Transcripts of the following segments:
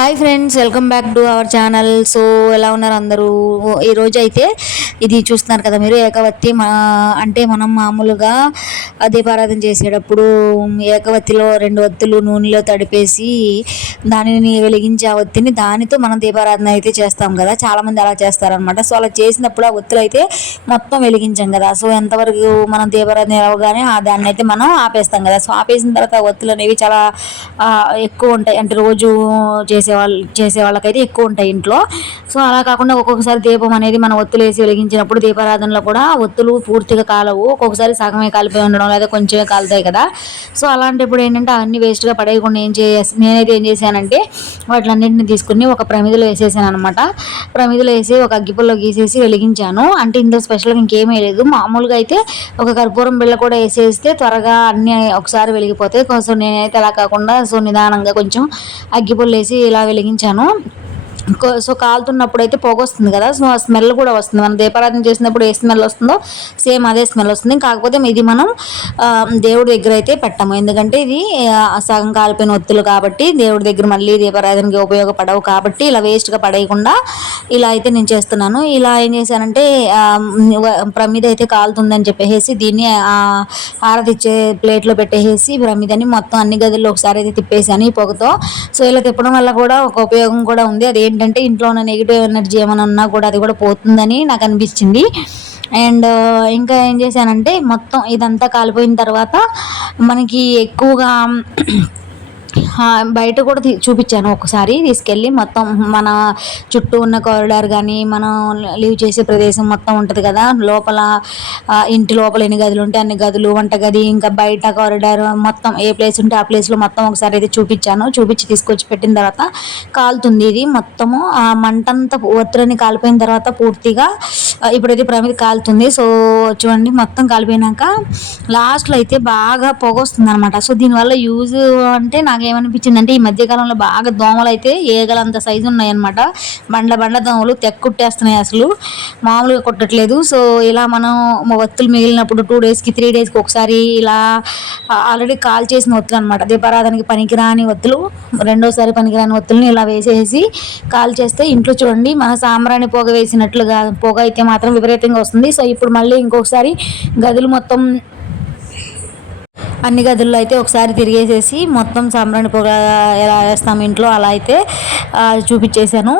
Hi friends welcome back to our channel so ఎలా ఉన్నారు అందరూ? ఈరోజు అయితే ఇది చూస్తున్నారు కదా మీరు ఏకవత్తి మా అంటే మనం మామూలుగా దీపారాధన చేసేటప్పుడు ఏకవత్తిలో రెండు ఒత్తులు నూనెలో తడిపేసి దానిని వెలిగించే ఆ ఒత్తిని దానితో మనం దీపారాధన అయితే చేస్తాం కదా. చాలామంది అలా చేస్తారనమాట సో అలా చేసినప్పుడు ఆ ఒత్తులు అయితే మొత్తం వెలిగించాం కదా. సో ఎంతవరకు మనం దీపారాధన అవ్వగానే ఆ దాన్ని అయితే మనం ఆపేస్తాం కదా. సో ఆపేసిన తర్వాత ఆ ఒత్తులు అనేవి చాలా ఎక్కువ ఉంటాయి. అంటే రోజు చేసే వాళ్ళు చేసే వాళ్ళకైతే ఎక్కువ ఉంటాయి ఇంట్లో. సో అలా కాకుండా ఒక్కొక్కసారి దీపం అనేది మనం ఒత్తులు వేసి వెలిగించినప్పుడు దీపారాధనలో కూడా ఒత్తులు పూర్తిగా కాలవు. ఒక్కొక్కసారి సగమే కాలిపోయి ఉండడం లేదా కొంచెమే కాలుతాయి కదా. సో అలాంటప్పుడు ఏంటంటే అవన్నీ వేస్ట్గా పడేయకుండా ఏం చేసి నేనైతే ఏం చేశానంటే వాటిలన్నింటిని తీసుకుని ఒక ప్రమిదిలో వేసేసాను అనమాట ప్రమిదిలో వేసి ఒక అగ్గిపుల్లో గీసేసి వెలిగించాను. అంటే ఇందులో స్పెషల్గా ఇంకేమీ లేదు. మామూలుగా అయితే ఒక కర్పూరం బిళ్ళ కూడా వేసేస్తే త్వరగా అన్నీ ఒకసారి వెలిగిపోతాయి. సో నేనైతే అలా కాకుండా సో నిదానంగా కొంచెం అగ్గిపుల్లు వేసి ఇలా వెలిగించాను. సో కాలుతున్నప్పుడు అయితే పొగ వస్తుంది కదా సో ఆ స్మెల్ కూడా వస్తుంది. మనం దీపారాధన చేసినప్పుడు ఏ స్మెల్ వస్తుందో సేమ్ అదే స్మెల్ వస్తుంది. కాకపోతే ఇది మనం దేవుడి దగ్గర అయితే పెట్టము. ఎందుకంటే ఇది సగం కాలిపోయిన ఒత్తులు కాబట్టి దేవుడి దగ్గర మళ్ళీ దీపారాధనకి ఉపయోగపడవు కాబట్టి ఇలా వేస్ట్గా పడేయకుండా ఇలా అయితే నేను చేస్తున్నాను. ఇలా ఏం చేశానంటే ప్రమిద అయితే కాలుతుందని చెప్పేసి దీన్ని ఆరతిచ్చే ప్లేట్లో పెట్టేసి ప్రమిదని మొత్తం అన్ని గదుల్లో ఒకసారి అయితే తిప్పేసాను ఈ పొగతో. సో ఇలా తిప్పడం వల్ల కూడా ఒక ఉపయోగం కూడా ఉంది. అది ఏంటంటే ఇంట్లో ఉన్న నెగిటివ్ ఎనర్జీ ఏమైనా ఉన్నా కూడా అది కూడా పోతుందని నాకు అనిపించింది. అండ్ ఇంకా ఏం చేశానంటే మొత్తం ఇదంతా కాలిపోయిన తర్వాత మనకి ఎక్కువగా బయట కూడా చూపించాను ఒకసారి తీసుకెళ్ళి మొత్తం మన చుట్టూ ఉన్న కారిడార్ కానీ మనం లీవ్ చేసే ప్రదేశం మొత్తం ఉంటుంది కదా. లోపల ఇంటి లోపల ఎన్ని గదులు ఉంటే అన్ని గదులు వంటగది ఇంకా బయట కారిడార్ మొత్తం ఏ ప్లేస్ ఉంటే ఆ ప్లేస్లో మొత్తం ఒకసారి అయితే చూపించాను. చూపించి తీసుకొచ్చి పెట్టిన తర్వాత కాలుతుంది ఇది మొత్తము. ఆ మంటంతా ఒత్తిడిని కాలిపోయిన తర్వాత పూర్తిగా ఇప్పుడైతే ప్రమిది కాలుతుంది. సో చూడండి మొత్తం కాలిపోయినాక లాస్ట్లో అయితే బాగా పొగ వస్తుంది అనమాట సో దీనివల్ల యూజ్ అంటే నాకు అంటే ఈ మధ్యకాలంలో బాగా దోమలు అయితే ఏగలంత సైజు ఉన్నాయన్నమాట. బండ్ల బండ్ల దోమలు తెక్కుట్టేస్తున్నాయి అసలు. మామూలుగా కొట్టట్లేదు. సో ఇలా మనం ఒత్తులు మిగిలినప్పుడు టూ డేస్కి త్రీ డేస్కి ఒకసారి ఇలా ఆల్రెడీ కాల్ చేసిన ఒత్తులు అనమాట దీపారాధనకి పనికిరాని ఒత్తులు రెండోసారి పనికిరాని ఒత్తుల్ని ఇలా వేసేసి కాల్ చేస్తే ఇంట్లో చూడండి మన సాంబ్రాణి పొగ వేసినట్లుగా పొగ అయితే మాత్రం విపరీతంగా వస్తుంది. సో ఇప్పుడు మళ్ళీ ఇంకొకసారి గదులు మొత్తం అన్ని గదుల్లో అయితే ఒకసారి తిరిగేసేసి మొత్తం సాంబ్రాణి పొగ ఎలా వేస్తాం ఇంట్లో అలా అయితే చూపించేశాను.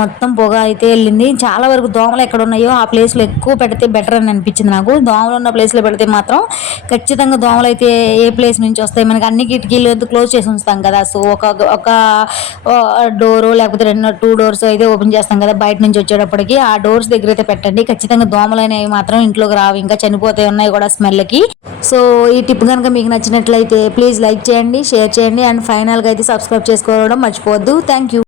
మొత్తం పొగ అయితే వెళ్ళింది. చాలా వరకు దోమలు ఎక్కడ ఉన్నాయో ఆ ప్లేస్లో ఎక్కువ పెడితే బెటర్ అని అనిపించింది నాకు. దోమలు ఉన్న ప్లేస్లో పెడితే మాత్రం ఖచ్చితంగా దోమలు అయితే ఏ ప్లేస్ నుంచి వస్తాయి? మనకి అన్ని కిటికీలు ఎంత క్లోజ్ చేసి ఉంచుతాం కదా? సో ఒక ఒక డోరు లేకపోతే రెండు టూ డోర్స్ అయితే ఓపెన్ చేస్తాం కదా బయట నుంచి వచ్చేటప్పటికి. ఆ డోర్స్ దగ్గర అయితే పెట్టండి. ఖచ్చితంగా దోమలు అనేవి మాత్రం ఇంట్లోకి రావు. ఇంకా చనిపోతాయి ఉన్నాయి కూడా స్మెల్కి సో ఈ టిప్ కనుక మీకు నచ్చినట్లయితే ప్లీజ్ లైక్ చేయండి షేర్ చేయండి అండ్ ఫైనల్గా అయితే సబ్స్క్రైబ్ చేసుకోవడం మర్చిపోవద్దు. Thank you